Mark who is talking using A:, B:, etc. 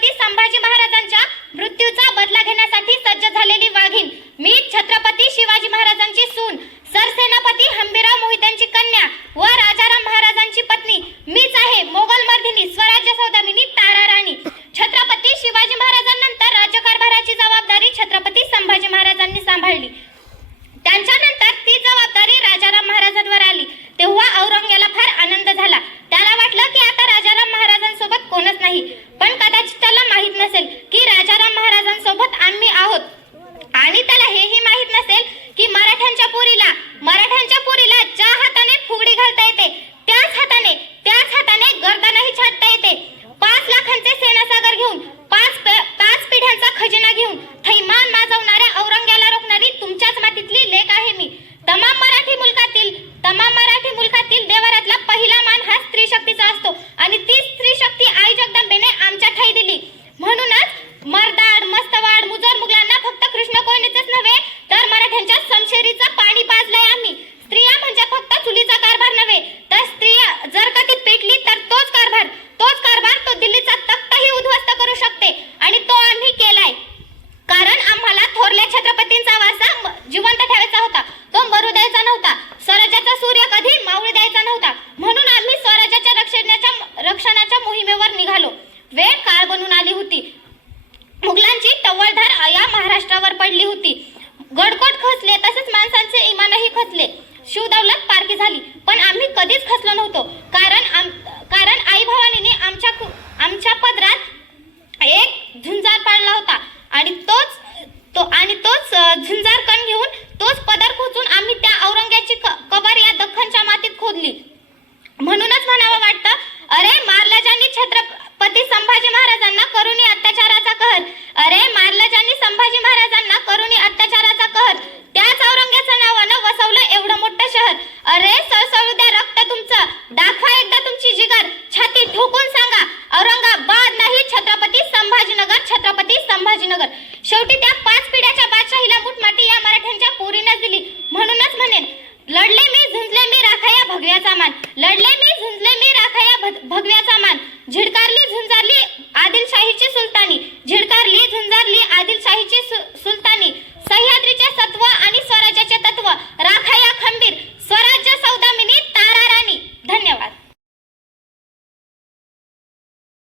A: छत्रपती संभाजी महाराजांच्या मृत्यूचा बदला घेण्यासाठी सज्ज झालेली वाघीण. मी छत्रपती शिवाजी महाराजांची सून सरसेनापती हंबीराव मोहित्यांची कन्या व राजाराम महाराजांची पत्नी. मीच आहे मोगल मर्दिनी स्वराज्य सौदामिनी तारा राणी. छत्रपती शिवाजी महाराजांनंतर राज्यकारभाराची जबाबदारी छत्रपती संभाजी महाराजांनी सांभाळली. आहोत. आणि त्याला हेही माहीत नसेल की मराठ्यांच्या पुरीला मराठ्यांच्या पुरी म्हणजे ह्यांच्या समशेरीचा पाणी पाजलंय आम्ही. स्त्रिया म्हणजे फक्त चुलीचा कारभार नव्हे आमच्या नगर शेवटी त्या पाच पिढ्याच्या बादशाहीला मुठमाती या मराठ्यांच्या पोरीनच दिली. म्हणूनच म्हणेन लढले मी झुंजले मी राखा या भगव्याचा मान. लढले मी झुंजले मी राखा या भगव्याचा मान. झिडका